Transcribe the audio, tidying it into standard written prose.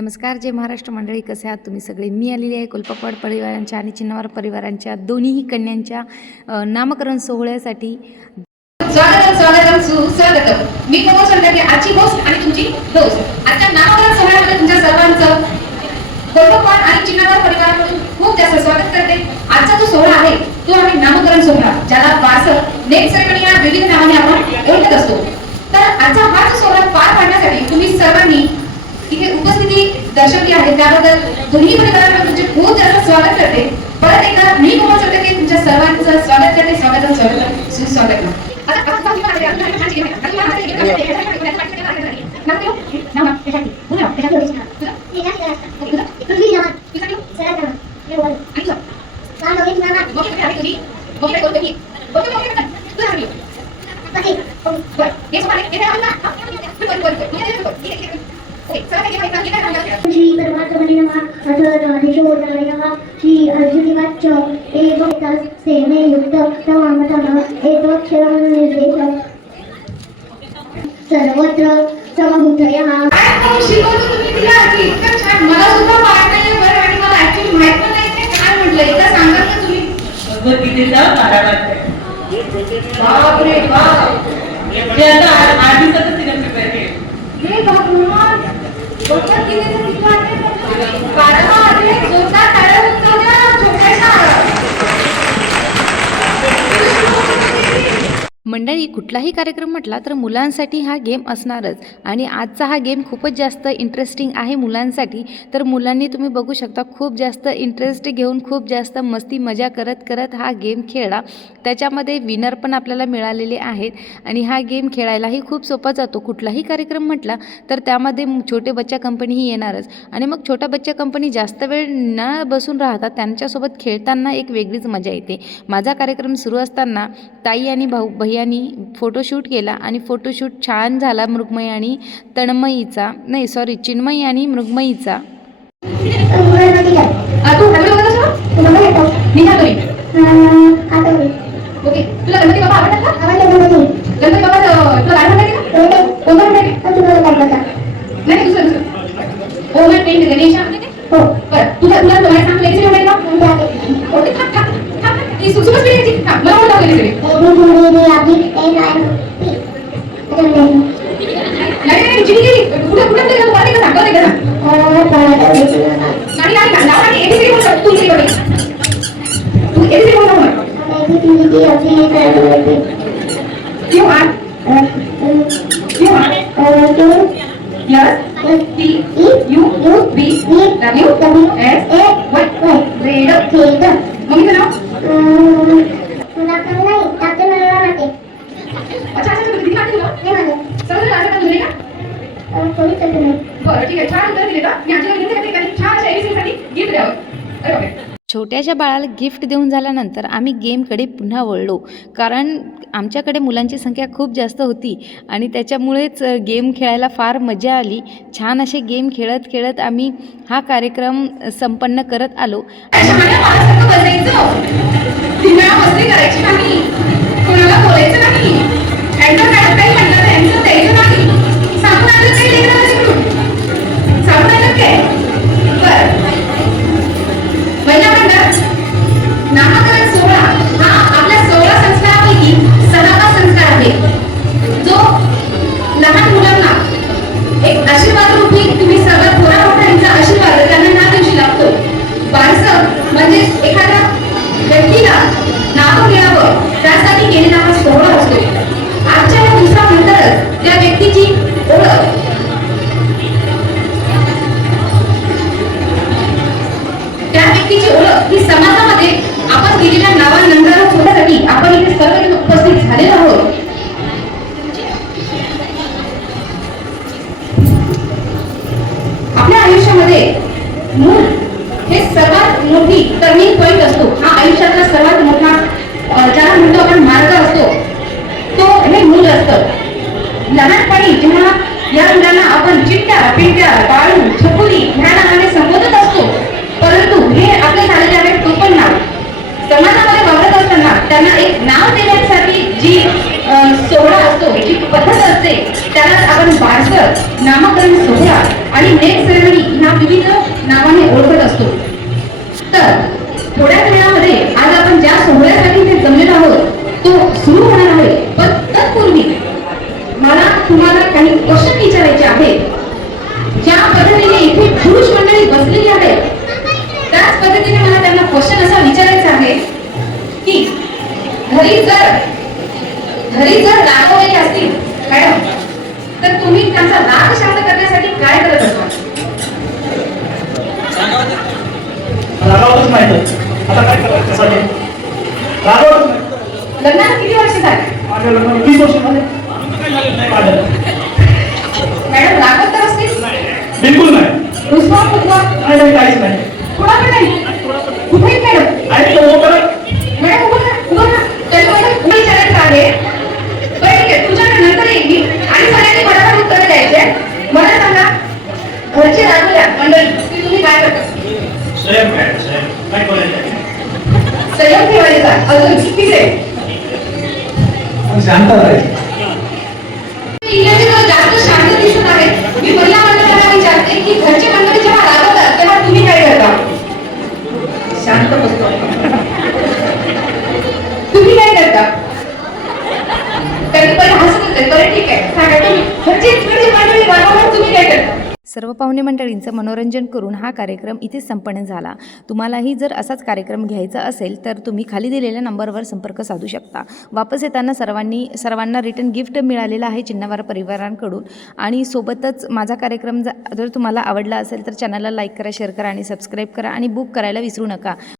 नमस्कार, जय महाराष्ट्र मंडळी. कसे आहात तुम्ही सगळे? मी आलेली आहे कोल्पाकवाड परिवारांच्या आणि चिन्नवार परिवारांच्या दोन्हीही कन्यांच्या नामकरण सोहळ्यासाठी. स्वागतम सुस्वागतम. मी कोमल सोनटके, आजची होस्ट आणि तुमची दोस्त. आजच्या नामकरण सोहळ्यामध्ये तुमच्या सर्वांचं कोल्पाकवाड आणि चिन्नवार परिवाराकडून खूप जास्त स्वागत करते. आजचा जो सोहळा आहे तो आहे नामकरण सोहळा, ज्याला वारसं नेम सेरेमनी या विविध नावाने आपण ओळखत असतो. तर आजचा हा जो सोहळा पार पाडण्यासाठी तुम्ही सर्वांनी इथे उपस्थिती दर्शवली आहे, त्याबद्दल दोन्ही परिवारांना तुमचे खूप जास्त स्वागत करते. परत एकदा मी कोमल सोनटके तुमच्या सर्वांचं स्वागत करते. स्वागतम सुस्वागतम. श्री परमात्मने नमः. अथर्वणादिशोदरयः श्री अर्जुनिवाच एवं तस्तेने युक्त तमामतः एतोक्षरं निर्देशः सर्वत्र समभूतयः. शिकवतो तुम्ही तिला आधी इतकं छान. मला सुद्धा पाठ नाही बरं, आणि मला ऍक्च्युअली माहित पण नाही काय म्हटलं. एकदा सांगा ना तुम्ही. भगवद्गीतेचा पारावार. बापरे बाप. ते आता 8 दिवसातच तिला प्रिपेअर केलं. हे भगवान, भगवद्गीतेचं किती आहे? पारावार आहे. जोरदार टाळ्या वाजवू द्या छोट्याशा. मंडळी, कुठलाही कार्यक्रम म्हटला तर मुलांसाठी हा गेम असणारच. आणि आजचा हा गेम खूपच जास्त इंटरेस्टिंग आहे मुलांसाठी. तर मुलांनी तुम्ही बघू शकता खूप जास्त इंटरेस्ट घेऊन खूप जास्त मस्ती मजा करत करत हा गेम खेळला. त्याच्यामध्ये विनर पण आपल्याला मिळालेले आहेत. आणि हा गेम खेळायलाही खूप सोपा जातो. कुठलाही कार्यक्रम म्हटला तर त्यामध्ये छोटे बच्चा कंपनी ही येणारच. आणि मग छोटा बच्चा कंपनी जास्त वेळ न बसून राहतात, त्यांच्यासोबत खेळताना एक वेगळीच मजा येते. माझा कार्यक्रम सुरू असताना ताई आणि भैयानी फोटोशूट केला आणि फोटोशूट छान झाला. मृगमयी आणि चिन्मयी आणि मृगमयीचा. तू हॅलो बोलतोस ना? निघालोय. ओके, तुला गणपती बाबा आवडतात का? गणपती बाबा तुला लाड म्हणतात का? कोणता म्हणतात? नाही, दुसरं. Om and paint Ganesha. हो, बरं. तुला मला सांग, लेक्चर एवढे का? ओके, थांब थांब थांब. ही सुसुमच पेंट थांब. मला ओळख लागली सगळी. नाही चिडी कुठे कुठे ते लोक पाणी का सांगतो ते का? नाही नाही नाव आणि एबीसीडी बोल तू इथे बोल. तू एबीसीडी बोल ना. You are yes T U B W S A Y red. Mummy का नाव? अच्छा अच्छा, तुम्ही किती मार्क दिला? समजलं माझं काम झाले का? बरं, ठीक आहे. छान उत्तर दिले का? मी आजीला विनंती करते की छान अशा एबीसीडीसाठी गिफ्ट द्यावं. अरे बापरे. छोट्याशा बाळाला गिफ्ट देऊन झाल्यानंतर आम्ही गेमकडे पुन्हा वळलो. कारण आमच्याकडे मुलांची संख्या खूप जास्त होती आणि त्याच्यामुळेच गेम खेळायला फार मजा आली. छान असे गेम खेळत खेळत आम्ही हा कार्यक्रम संपन्न करत आलो. करायची नाही, कोणाला बोलायचं नाही, काही म्हणलं त्यांचं द्यायचं नाही. सांगून आलं काही लेकराला तिकडून सांगून आलं काय? बरं, पहिला म्हणतात नामकरण सोहळा हा आपल्या 16 संस्कारापैकी 6वा संस्कार आहे, जो लहान मुलांना एक आशीर्वाद रूपी तुम्ही सगळ्या थोड्या मोठ्यांचा आशीर्वाद त्यांना ह्या दिवशी लागतो. वारसं म्हणजे एखाद्या व्यक्तीला नाव मिळावं त्यासाठी केलेला हा सोहळा असतो. आजच्या या दिवसानंतरच त्या व्यक्तीची ओळख ही समाजामध्ये आपण दिलेल्या नावानंतर होण्यासाठी आपण इथे सर्वजण उपस्थित झालेलो आहोत. आपल्या आयुष्यामध्ये मूल हे सर्वात मोठी टर्निंग पॉइंट असतो. हा आयुष्यातला सर्वात मोठा ज्याला म्हणतो आपण मार्ग असतो, तो हे मूल असतं. लहानपणी जेव्हा या मुलांना आपण चिट्ट्या पिंट्या बाळू छकुली ह्या नावाने संबोधत असतो, परंतु हे आपले झालेले आहे टोपण नाव. समाजामध्ये वावरत असताना त्यांना एक नाव देण्यासाठी जी सोहळा असतो, जी पद्धत असते, त्याला आपण वारसं नामकरण सोहळा आणि नेक्स्ट सेरेमनी ह्या विविध नावाने ओळखत असतो. तर थोड्याच वेळामध्ये आज आपण ज्या सोहळ्यासाठी इथे जमलेलो आहोत तो सुरू होणार आहे. पण तत्पूर्वी मला तुम्हाला काही क्वेश्चन विचारायचे आहेत. ज्या पद्धतीने इथे पुरुष मंडळी बसलेली आहेत त्याच पद्धतीने मला त्यांना क्वेश्चन असा विचारायचा आहे की घरी जर रागवलेले असतील मॅडम तर तुम्ही त्यांचा राग शांत करण्यासाठी काय करत असता? रागावतच नाही तर आता काय करायचं त्यासाठी? रागावतच नाही. लग्नाला किती वर्ष झाले? माझ्या लग्नाला 20 वर्ष झाले. नाही माझं. मॅडम रागवत तर असतील? बिलकुल नाही. रुसवा फुगवा नाही काहीच नाही. थोडा पण नाही. कुठेही मॅडम आणि तो हो करा. मॅडम उभं राहा. तरी मला पुढे विचारायचं आहे. बरं ठीक आहे, तुझ्याकडे नंतर येईल मी आणि सगळ्यांनी फटाफट उत्तर द्यायचे. मला सांगा घरचे रागवल्या मंडळी की तुम्ही काय करता? स्वयं काय स्वयं काय बोलायचं? संयम ठेवायचा. अजून तिकडे शांत राहायचं. इंग्रजीमध्ये जास्त शांत दिसत आहे. मी पहिल्या मंडळाला विचारते की घरचे मंडळी जेव्हा रागवतात तेव्हा तुम्ही काय करता? शांत बसतो. तुम्ही काय करता? कधी पण हसत होते. बरं ठीक आहे, सांगा तुम्ही घरचे मंडळी रागवतात तुम्ही काय करता? सर्व पाहुणे मंडळींचं मनोरंजन करून हा कार्यक्रम इथेच संपन्न झाला. तुम्हालाही जर असाच कार्यक्रम घ्यायचा असेल तर तुम्ही खाली दिलेल्या नंबरवर संपर्क साधू शकता. वापस येताना सर्वांना रिटर्न गिफ्ट मिळालेलं आहे चिन्हवार परिवारांकडून. आणि सोबतच माझा कार्यक्रम जर तुम्हाला आवडला असेल तर चॅनलला लाईक करा, शेअर करा आणि सबस्क्राईब करा आणि बुक करायला विसरू नका.